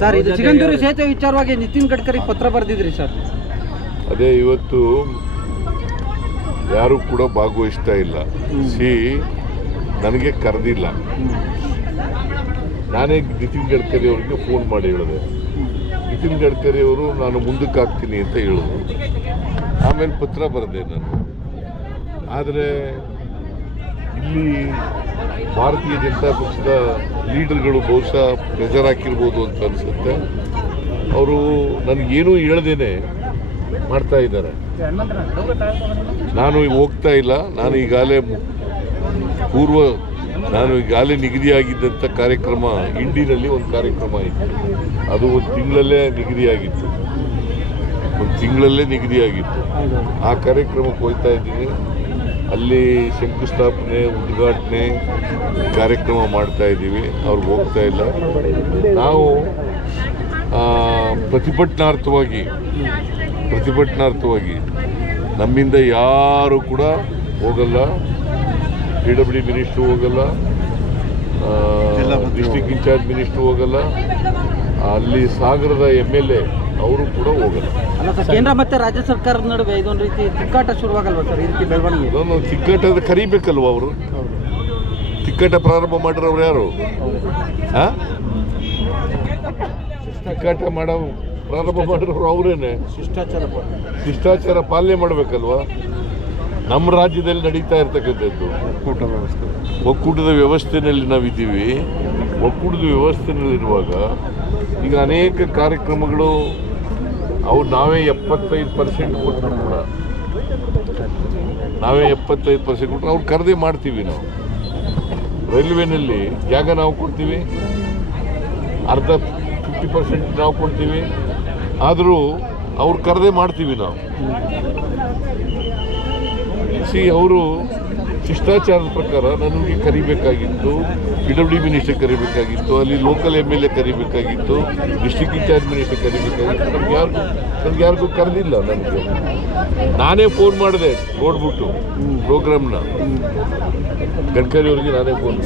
Sir ಇದು ಸಿಗಂದೂರು ಸೇತುವೆ ವಿಚಾರವಾಗಿ ನಿತಿನ್ ಗಡ್ಕರಿ ಪತ್ರ ಬರೆದಿದ್ರಿ ಸರ್. ಅದೇ ಇವತ್ತು ಯಾರು ಕೂಡ ಭಾಗವಹಿಸ್ತಾ ಇಲ್ಲ. ನನಗೆ ಕರೆದಿಲ್ಲ. ನಾನೇ ನಿತಿನ್ ಗಡ್ಕರಿ ಅವರಿಗೆ ಫೋನ್ ಮಾಡಿ ಹೇಳಿದೆ. ನಿತಿನ್ ಗಡ್ಕರಿ ಅವರು ನಾನು ಮುಂದಕ್ಕೆ ಹಾಕ್ತೀನಿ ಅಂತ ಹೇಳಿದ್ರು. ಆಮೇಲೆ ಪತ್ರ ಬರೆದೆ ನಾನು. ಆದರೆ ಇಲ್ಲಿ ಭಾರತೀಯ ಜನತಾ ಪಕ್ಷದ ಲೀಡರ್ಗಳು ಬಹುಶಃ ಪ್ರೆಷರ್ ಹಾಕಿರ್ಬೋದು ಅಂತ ಅನಿಸುತ್ತೆ. ಅವರು ನನಗೇನೂ ಹೇಳ್ದೇನೆ ಮಾಡ್ತಾ ಇದ್ದಾರೆ. ನಾನು ಹೋಗ್ತಾ ಇಲ್ಲ. ನಾನು ಈಗಾಗಲೇ ನಿಗದಿಯಾಗಿದ್ದಂಥ ಕಾರ್ಯಕ್ರಮ ಇಂಡಿನಲ್ಲಿ ಒಂದು ಕಾರ್ಯಕ್ರಮ ಇತ್ತು. ಅದು ಒಂದು ತಿಂಗಳಲ್ಲೇ ನಿಗದಿಯಾಗಿತ್ತು. ಆ ಕಾರ್ಯಕ್ರಮಕ್ಕೆ ಹೋಗ್ತಾ ಇದ್ದೀನಿ. ಅಲ್ಲಿ ಶಂಕುಸ್ಥಾಪನೆ ಉದ್ಘಾಟನೆ ಕಾರ್ಯಕ್ರಮ ಮಾಡ್ತಾ ಇದ್ದೀವಿ. ಅವ್ರಿಗೆ ಹೋಗ್ತಾ ಇಲ್ಲ. ನಾವು ಪ್ರತಿಭಟನಾರ್ಥವಾಗಿ ನಮ್ಮಿಂದ ಯಾರು ಕೂಡ ಹೋಗಲ್ಲ. PWD ಮಿನಿಸ್ಟ್ರು ಹೋಗಲ್ಲ, ಡಿಸ್ಟ್ರಿಕ್ಟ್ ಇನ್ಚಾರ್ಜ್ ಮಿನಿಸ್ಟ್ರು ಹೋಗಲ್ಲ, ಅಲ್ಲಿ ಸಾಗರದ MLA ಅವರು ಕೂಡ ಹೋಗಲ್ಲ. ಕೇಂದ್ರ ಮತ್ತೆ ರಾಜ್ಯ ಸರ್ಕಾರದ ನಡುವೆ ಇದೊಂದು ರೀತಿ ತಿಕ್ಕಾಟ ಶುರುವಾಗಲ್ವಾ ಸರ್? ಈ ರೀತಿ ಬೆಳವಣಿಗೆ ತಿಕ್ಕಾಟ ಕರಿಬೇಕಲ್ವ? ಅವರು ತಿಕ್ಕಾಟ ಪ್ರಾರಂಭ ಮಾಡಿರೋರು ಯಾರು? ತಿಕ್ಕಾಟ ಪ್ರಾರಂಭ ಮಾಡಿರೋರು ಅವರೇನೆ. ಶಿಷ್ಟಾಚಾರ ಪಾಲನೆ ಮಾಡಬೇಕಲ್ವ? ನಮ್ಮ ರಾಜ್ಯದಲ್ಲಿ ನಡೀತಾ ಇರ್ತಕ್ಕಂಥದ್ದು ಒಕ್ಕೂಟದ ವ್ಯವಸ್ಥೆಯಲ್ಲಿ ನಾವಿದ್ದೀವಿ. ಒಕ್ಕೂಟದ ವ್ಯವಸ್ಥೆಯಲ್ಲಿರುವಾಗ ಈಗ ಅನೇಕ ಕಾರ್ಯಕ್ರಮಗಳು ನಾವೇ 75% ಕೊಟ್ಟರು ಕೂಡ ಅವ್ರು ಕರೆದೇ ಮಾಡ್ತೀವಿ. ನಾವು ರೈಲ್ವೆನಲ್ಲಿ ಜಾಗ ನಾವು ಕೊಡ್ತೀವಿ, ಅರ್ಧ 50% ನಾವು ಕೊಡ್ತೀವಿ. ಆದರೂ ಅವ್ರು ಕರೆದೇ ಮಾಡ್ತೀವಿ ನಾವು. ಅವರು ಶಿಷ್ಟಾಚಾರದ ಪ್ರಕಾರ ನನಗೆ ಕರಿಬೇಕಾಗಿತ್ತು, PWD ಮಿನಿಸ್ಟರ್ ಕರಿಬೇಕಾಗಿತ್ತು, ಅಲ್ಲಿ ಲೋಕಲ್ MLA ಕರಿಬೇಕಾಗಿತ್ತು, ಡಿಸ್ಟ್ರಿಕ್ಟ್ ಇನ್ಚಾರ್ಜ್ ಮಿನಿಸ್ಟರ್ ಕರಿಬೇಕಾಗಿತ್ತು. ನಮ್ಗೆ ಯಾರಿಗೂ ಕರೆದಿಲ್ಲ. ನಾನೇ ಫೋನ್ ಮಾಡಿದೆ ನೋಡ್ಬಿಟ್ಟು ಪ್ರೋಗ್ರಾಮ್ನ. ಗಡ್ಕರಿ ಅವರಿಗೆ ನಾನೇ ಫೋನ್